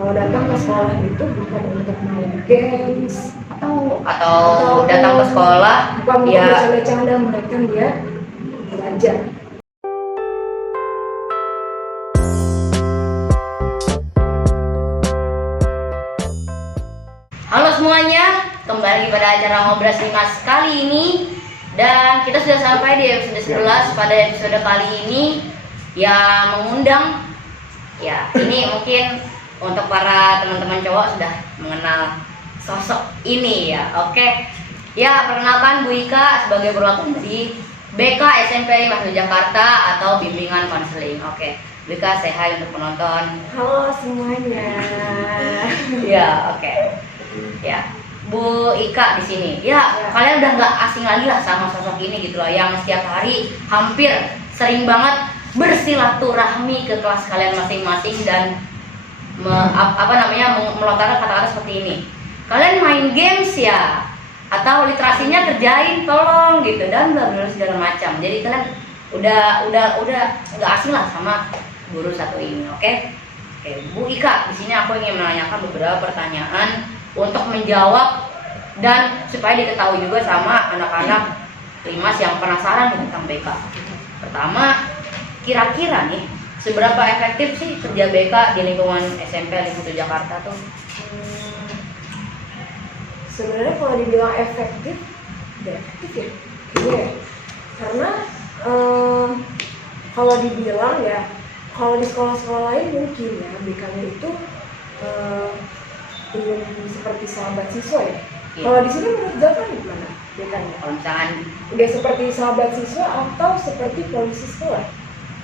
Kalau datang ke sekolah itu bukan untuk main games atau datang ke sekolah bukan untuk ya bercanda-canda, melainkan dia belajar. Halo semuanya, kembali lagi pada acara Ngobras Limas kali ini. Dan kita sudah sampai di episode 11. Pada episode kali ini yang mengundang, ya ini mungkin untuk para teman-teman cowok sudah mengenal sosok ini ya. Oke, ya perkenalkan Bu Ika sebagai perwakilan dari BK SMP 5 Jakarta atau bimbingan konseling. Oke, Bu Ika say hi untuk penonton. Halo semuanya. Ya, oke. Ya, Bu Ika di sini. Ya, kalian udah nggak asing lagi lah sama sosok ini gitu loh, yang setiap hari hampir sering banget bersilaturahmi ke kelas kalian masing-masing dan melontarkan kata-kata seperti ini. Kalian main games ya, atau literasinya kerjain tolong gitu, dan bla bla segala macam. Jadi kalian udah nggak asing lah sama guru satu ini. Oke, Bu Ika di sini aku ingin menanyakan beberapa pertanyaan untuk menjawab dan supaya diketahui juga sama anak-anak Limas yang penasaran tentang BK. Pertama, kira-kira nih seberapa efektif sih kerja BK di lingkungan SMP 5 Jakarta tuh? Sebenarnya kalau dibilang efektif, udah efektif ya. Iya. Karena kalau dibilang ya, kalau di sekolah-sekolah lain mungkin ya BK-nya itu belum seperti sahabat siswa ya. Iya. Kalau di sini menurut Zafran gimana BK-nya? Kalau misalkan Udah seperti sahabat siswa atau seperti polisi sekolah?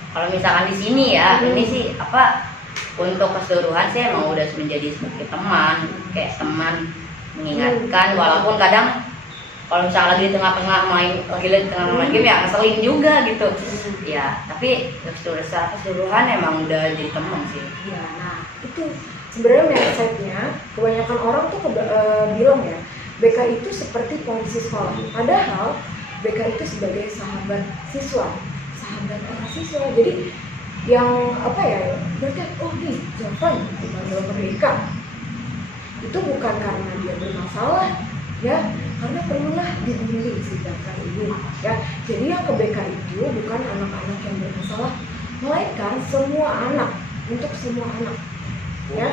Kalau misalkan di sini ya, ini sih untuk keseluruhan sih emang udah menjadi seperti teman, kayak teman mengingatkan, walaupun kadang kalau misalkan lagi di tengah-tengah main game ya ngeselin juga gitu. Ya, tapi secara keseluruhan emang udah jadi teman sih. Ya, nah itu sebenarnya mindsetnya kebanyakan orang tuh bilang ya BK itu seperti polisi sekolah. Padahal BK itu sebagai sahabat siswa. Sahabat anak siswa. Jadi yang berarti nih Zafran dipanggil ke BK itu bukan karena dia bermasalah ya, karena perlulah dibimbing si Zafran ini ya. Jadi yang ke BK itu bukan anak-anak yang bermasalah, melainkan semua anak, untuk semua anak ya.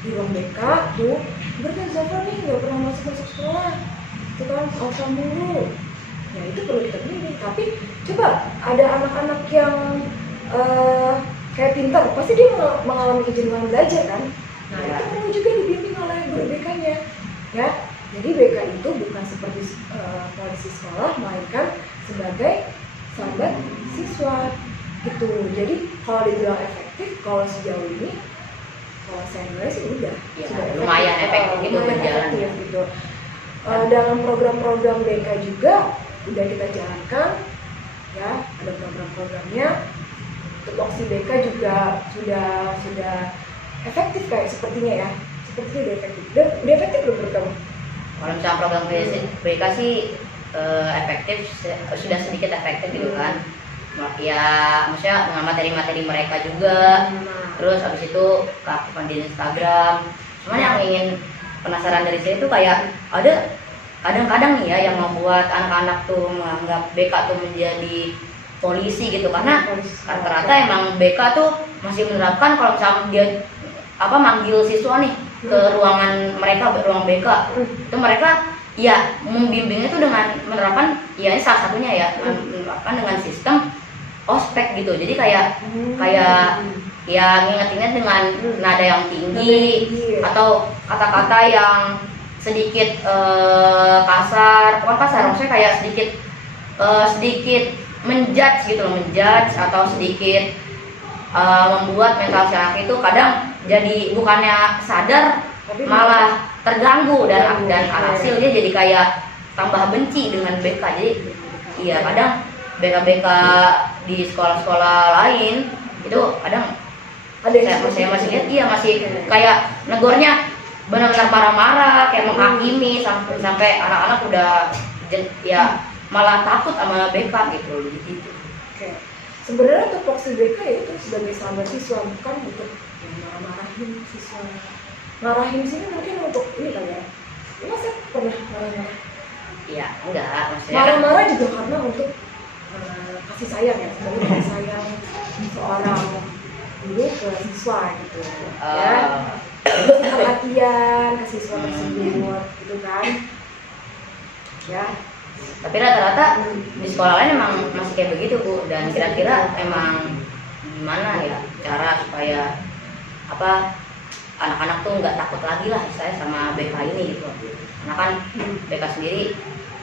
Di ruang BK tuh berarti Zafran nih nggak pernah masuk sekolah, itu kan alasan dulu ya, itu perlu kita bimbing. Tapi coba ada anak-anak yang kayak pintar, pasti dia mengalami kejenuhan belajar kan. Nah itu perlu juga dibimbing oleh guru BK-nya ya. Jadi BK itu bukan seperti polisi sekolah, melainkan sebagai sahabat siswa gitu. Jadi kalau dibilang efektif, kalau sejauh ini kalau saya nilai sih udah Ya, sudah lumayan efektif itu berjalan gitu. Dalam program-program BK juga udah kita jalankan ya, ada program-programnya. Untuk opsi BK juga sudah efektif kayak sepertinya ya, sepertinya udah efektif. Udah efektif belum menurut kamu? Kalau misalkan program BK sih efektif, sudah sedikit efektif gitu kan. Ya maksudnya dengan materi-materi mereka juga. Terus abis itu keaktifan di Instagram. Cuman yang ingin penasaran dari saya itu kayak ada kadang-kadang nih ya yang membuat anak-anak tuh menganggap BK tuh menjadi polisi gitu, karena rata-rata emang BK tuh masih menerapkan kalau misalnya dia manggil siswa nih ke ruangan mereka, ruang BK itu mereka ya membimbingnya itu dengan menerapkan, ya ini salah satunya ya, menerapkan dengan sistem ospek gitu. Jadi kayak ya nginget-inget dengan nada yang tinggi atau kata-kata yang sedikit kasar, bukan kasar, maksudnya kayak sedikit menjudge gitu loh, atau sedikit membuat mental si anak itu kadang jadi bukannya sadar malah terganggu dan alhasil dia jadi kayak tambah benci dengan BK. Jadi iya kadang BK di sekolah-sekolah lain itu kadang saya masih lihat masih kayak negornya benar-benar marah-marah, kayak menghakimi sampai anak-anak udah ya malah takut sama BK gitu. Oke. Sebenarnya tupoksi BK itu sebagai sahabat siswa, bukan untuk marah-marahin siswa ngarahin sini mungkin untuk ini kali ya. Masa pernah marah-marah? Iya, enggak, maksudnya kan Marah-marah juga karena untuk kasih sayang ya, sebagai kasih sayang seorang guru ke siswa gitu ya. Terus perhatian ke siswa tersebut gitu kan ya. tapi rata-rata di sekolah lain emang masih kayak begitu Bu. Dan kira-kira emang gimana ya cara supaya apa anak-anak tuh nggak takut lagi lah saya sama BK ini gitu. Karena kan BK sendiri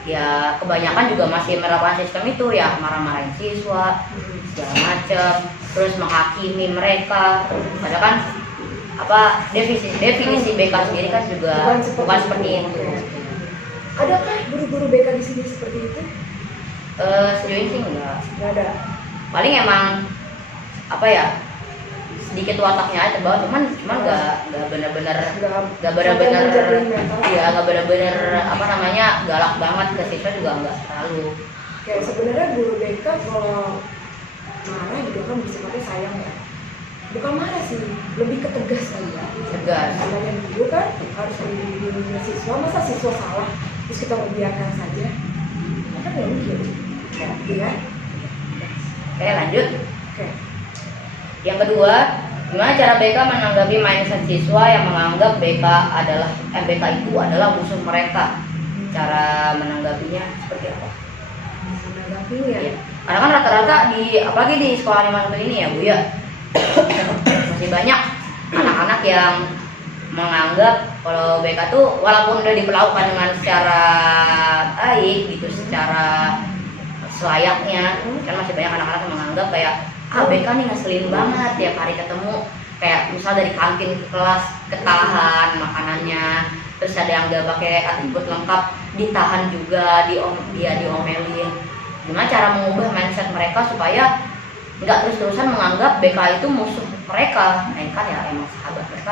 ya kebanyakan juga masih menerapkan sistem itu ya, marah-marahin siswa segala macam, terus menghakimi mereka. Padahal kan apa definisi BK sendiri kan juga bukan seperti itu. Adakah guru-guru BK di sini seperti itu? Sejauh ini sih enggak. Nggak ada. Paling emang apa ya sedikit wataknya aja terbawa, cuman nggak benar-benar ya nggak benar-benar apa namanya galak banget ke siswa juga nggak terlalu. Kayak sebenarnya guru BK kalau marah juga kan bersifatnya sayang ya. Bukan marah sih, lebih ke tegas kali ya. Tegas. Namanya guru kan harus melindungi siswa, masa siswa salah terus kita membiarkan saja? Kan nggak mungkin. Ya. Oke, lanjut. Oke. Yang kedua, gimana cara BK menanggapi mindset siswa yang menganggap BK itu adalah musuh mereka? Cara menanggapinya seperti apa? Menanggapinya. Ya. Karena kan rata-rata apalagi di sekolah 51 ini ya Bu ya, masih banyak anak-anak yang menganggap kalau BK tuh walaupun udah diperlakukan dengan secara baik gitu, secara selayaknya, kan masih banyak anak-anak yang menganggap kayak BK nih ngeselin banget tiap hari ketemu, kayak misal dari kantin ke kelas ketahan makanannya, terus ada yang gak pakai atribut lengkap ditahan juga, diomelin. Gimana cara mengubah mindset mereka supaya nggak terus-terusan menganggap BK itu musuh mereka, kan ya emang sahabat mereka.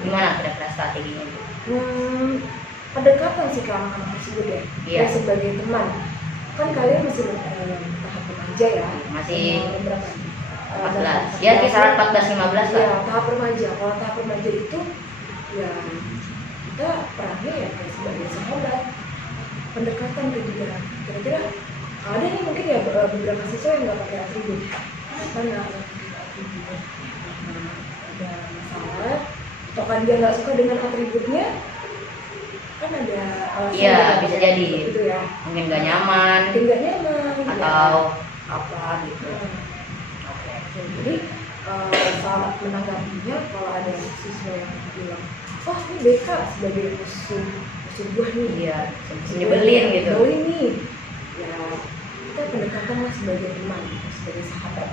Gimana kira-kira strateginya? Pendekatan sih ke anak-anak tersebut ya. Iya. Ya, sebagai teman. Kan kalian masih tahap remaja ya. Masih berapa? 14. Ya kisaran 14-15 lah. Ya, tahap remaja. Kalau tahap remaja itu ya kita perannya ya kayak sebagai sahabat. Pendekatan juga. Kira-kira ada nih mungkin ya beberapa siswa yang nggak pakai atribut. Karena ada masalah, atau kan dia nggak suka dengan atributnya, kan ada alasan. Iya, bisa jadi. Gitu ya. Mungkin nggak nyaman, atau apa gitu. Oke. Jadi saat menanggapinya kalau ada siswa yang bilang, oh ini BK sebagai musuh gua nih, Iya, nyebelin gitu. Nyebelin nih. Ya kita pendekatan lah sebagai teman, sebagai sahabat.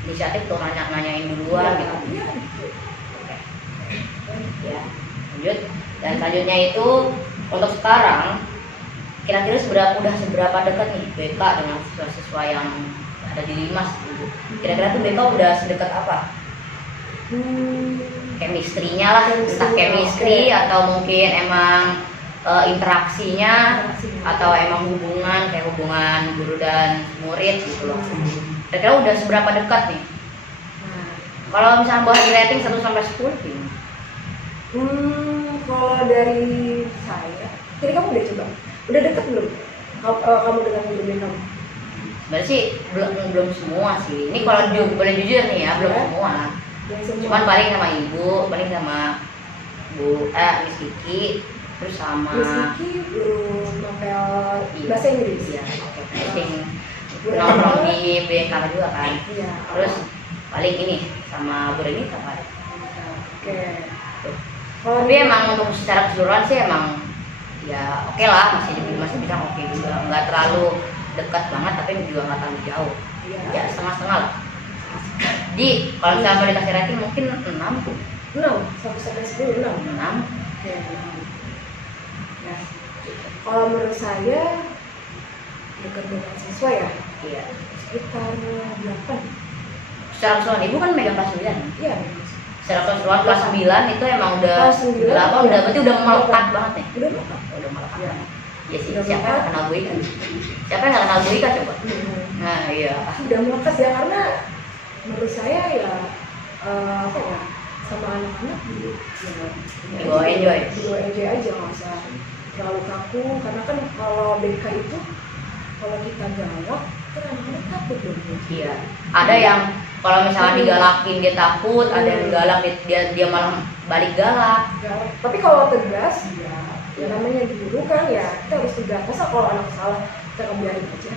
Inisiatif tuh nanyain duluan gitu. Iya gitu. Oke. Ya, lanjut. Dan selanjutnya itu untuk sekarang kira-kira udah seberapa dekat nih BK dengan siswa-siswa yang ada di Limas gitu. Kira-kira tuh BK udah sedekat apa? Chemistry-nya lah, entah chemistry atau mungkin emang interaksinya atau emang kayak hubungan guru dan murid gitu loh. Kira-kira udah seberapa dekat nih? Kalau misalnya boleh di rating 1 sampai 10 gimana? Kalau dari saya, jadi kamu udah coba? Udah deket belum? Kamu dengan guru kamu? Sebenarnya sih belum semua sih. Ini kalau boleh jujur nih ya, belum semua. Cuman paling sama ibu, paling sama Miss Kiki, terus sama Miss Kiki, guru novel bahasa Inggris ya. Nongkrong di BK juga kan. Iya. Terus paling ini sama Bu Reni apa? Oke. Tapi emang untuk secara keseluruhan sih emang ya oke lah, masih bisa oke juga, nggak terlalu dekat banget tapi juga nggak terlalu jauh. Ya setengah-setengah lah. Jadi kalau misalnya mau dikasih rating mungkin 6 sampai 10, 6. Oke, 6. Ya. Kalau menurut saya dekat dengan siswa ya, Iya. sekitar 8. Secara keseluruhan ibu kan megang kelas 9. Iya. Secara keseluruhan kelas 9 itu emang udah Kelas 9 berarti udah melekat banget nih. Udah melekat. Udah melekat. Iya. Ya sih, Udah siapa yang melekat. kenal Bu Ika? Siapa yang nggak kenal Bu Ika coba? Nah iya. Udah melekat ya, karena menurut saya ya apa ya, sama anak-anak Di bawah enjoy. di bawah enjoy aja, nggak usah terlalu kaku, karena kan kalau BK itu kalau kita galak kan anak-anak takut dong. Iya. Ada yang kalau misalnya digalakin dia takut, ada yang galak dia malah balik galak. Galak. Tapi kalau tegas ya namanya guru kan ya kita harus tegas. Masa kalau anak salah kita ngebiarin aja,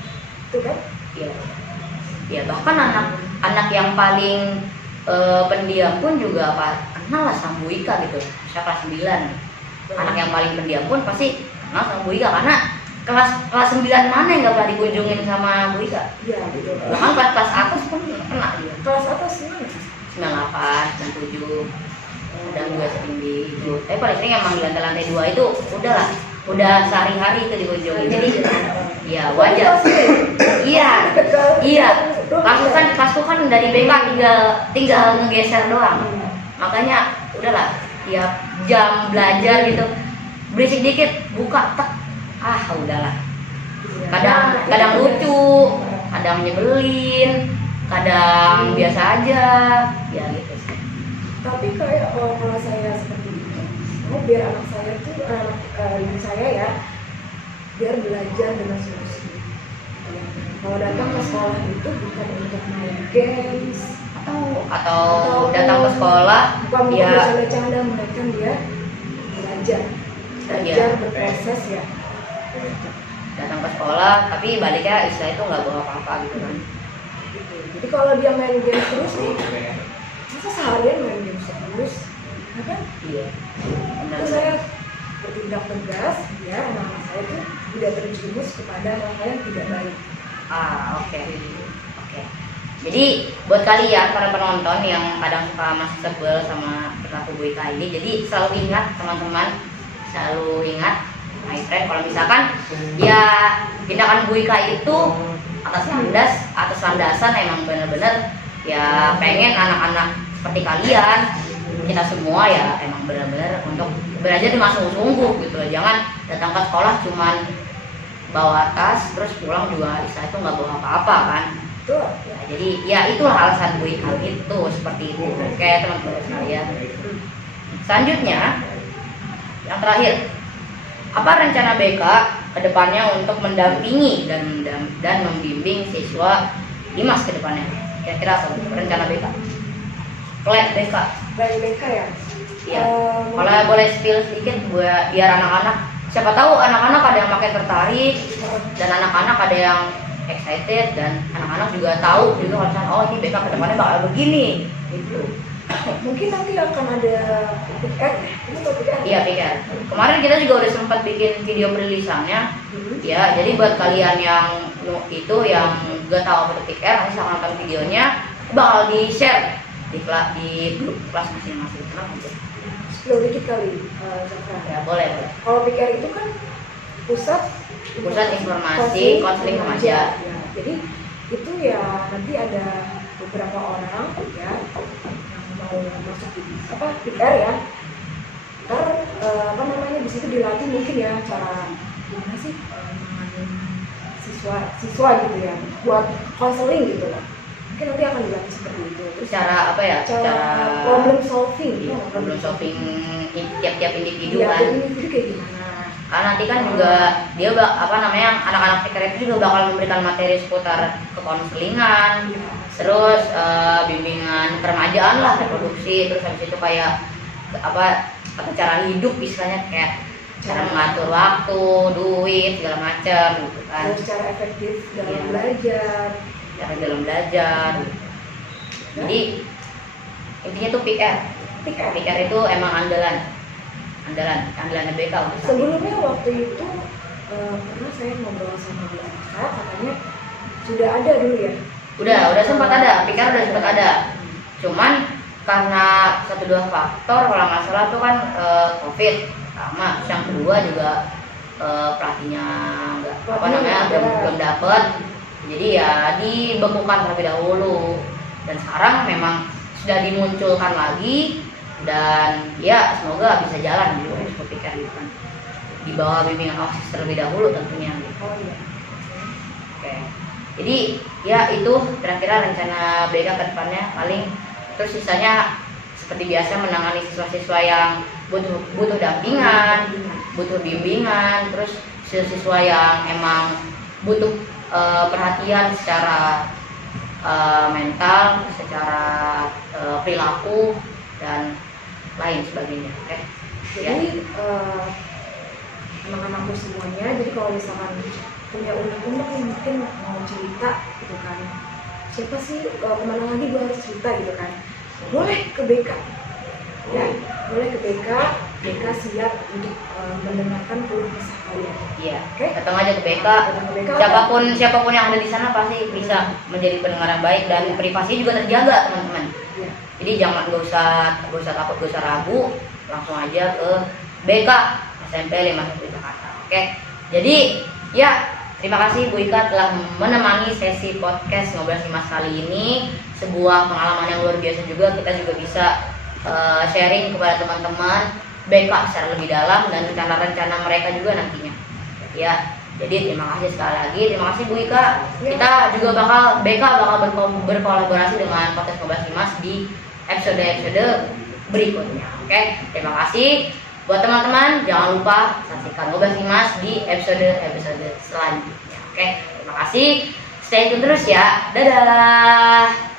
itu kan? Iya. Ya bahkan anak yang paling pendiam pun juga kenal lah sama Bu Ika gitu. Misalnya kelas 9. Anak yang paling pendiam pun pasti kenal sama Bu Ika, karena kelas 9 mana yang nggak pernah dikunjungin sama Bu Ika? Iya betul. Bahkan kelas atas pun kena dia. Kelas atas mana? 98, 97, ada juga sering di itu. Tapi paling sering emang di lantai 2 itu udahlah, udah sehari-hari itu dikunjungi. Jadi ya wajar. Iya, iya. Kelasku kan dari BK tinggal ngegeser doang. Makanya udahlah, tiap jam belajar gitu berisik dikit buka tek, udahlah. Kadang lucu, kadang nyebelin, kadang biasa aja, ya gitu sih. Tapi kayak kalau saya seperti itu, biar anak saya tuh ibu saya ya, biar belajar dengan sungguh-sungguh. Kalau datang ke sekolah itu bukan untuk main games atau datang ke sekolah bukan ya bercanda-canda, melainkan dia belajar berproses ya. datang ke sekolah tapi baliknya istilah itu nggak bawa apa-apa gitu kan. Jadi kalau dia main game terus nih, masa seharian main game terus, ya kan? Iya. Itu saya bertindak tegas biar anak-anak saya itu tidak terjerumus kepada hal-hal yang tidak baik. Oke. Jadi buat kalian para penonton yang kadang suka masih sebel sama perilaku Bu Ika ini, jadi selalu ingat teman-teman, selalu ingat my friend, kalau misalkan ya tindakan Bu Ika itu atas landasan emang benar-benar ya pengen anak-anak seperti kalian, kita semua ya emang benar-benar untuk belajar dengan sungguh-sungguh gitu loh. Jangan datang ke sekolah cuman bawa tas terus pulang juga istilah itu nggak bawa apa-apa kan. Ya, jadi ya itulah alasan Bu Ika itu seperti itu. Oke teman-teman sekalian. Selanjutnya yang terakhir, apa rencana BK kedepannya untuk mendampingi dan membimbing siswa Dimas kedepannya? Kira-kira apa rencana BK? Plan BK? Plan BK ya? Iya. Kalau boleh spill sedikit biar anak-anak, siapa tahu anak-anak ada yang makin tertarik dan anak-anak ada yang excited dan anak-anak juga tahu juga kalau misalnya ini BK kedepannya bakal begini gitu. Mungkin nanti akan ada PR ya? Ini tuh PR? Iya PR. Kemarin kita juga udah sempat bikin video perilisannya. Ya, jadi buat kalian yang yang gak tahu apa itu PR, nanti silahkan nonton videonya, bakal di share di grup kelas masing-masing. Kenapa aja? Sebelum dikit kali, Zafra. Ya boleh. Kalau PR itu kan pusat informasi konseling remaja. Ya, jadi itu ya nanti ada beberapa orang ya mau masuk di PR ya, ntar di situ dilatih mungkin ya cara gimana sih menangani siswa gitu ya, buat konseling gitu lah. Mungkin nanti akan dilatih seperti itu. Terus Cara problem solving tiap-tiap individu ya, kan. individu kayak gimana? Karena nanti kan juga dia anak-anak PKR itu juga bakal memberikan materi seputar kekonselingan, terus bimbingan peremajaan lah, reproduksi, terus habis itu kayak cara hidup istilahnya, kayak cara mengatur waktu, duit segala macam gitu kan. Terus cara efektif dalam belajar. Jadi intinya tuh PR itu emang andalan BK untuk saat ini. Sebelumnya waktu itu pernah saya ngobrol sama Bu Ika, katanya sudah ada dulu ya. Udah sempat ada, PR udah sempat ada. Cuman karena 1-2 faktor kalau nggak salah tuh kan COVID sama, yang kedua juga pelatihnya belum dapet, jadi ya dibekukan terlebih dahulu. Dan sekarang memang sudah dimunculkan lagi dan ya semoga bisa jalan gitu seperti kan di bawah bimbingan OSIS terlebih dahulu tentunya gitu. Oke. Jadi ya itu kira-kira rencana BK ke depannya paling, terus sisanya seperti biasa menangani siswa-siswa yang butuh dampingan, butuh bimbingan, terus siswa yang emang butuh perhatian secara mental, secara perilaku dan lain sebagainya. Oke. Jadi anak-anakku semuanya, jadi kalau misalkan punya unek-unek yang mungkin mau cerita gitu kan, siapa sih kemana lagi gue harus cerita gitu kan, boleh ke BK ya, boleh ke BK. BK siap untuk mendengarkan keluh kesah kalian. Iya. Oke? Datang aja ke BK. Datang ke BK. Siapapun yang ada di sana pasti bisa menjadi pendengar yang baik dan privasi juga terjaga, teman-teman. Iya. Jadi jangan gak usah takut, gak usah ragu, langsung aja ke BK SMP 51 Jakarta. Oke. Jadi ya, terima kasih Bu Ika telah menemani sesi podcast Ngobrol Simas kali ini. Sebuah pengalaman yang luar biasa juga, kita juga bisa sharing kepada teman-teman BK secara lebih dalam dan rencana-rencana mereka juga nantinya. Ya, jadi terima kasih sekali lagi, terima kasih Bu Ika. Kita juga BK bakal berkolaborasi dengan podcast Ngobrol Simas di episode berikutnya. Oke, terima kasih. Buat teman-teman, jangan lupa saksikan Ngobrol Simas di episode selanjutnya. Oke, terima kasih. Stay tune terus ya. Dadah.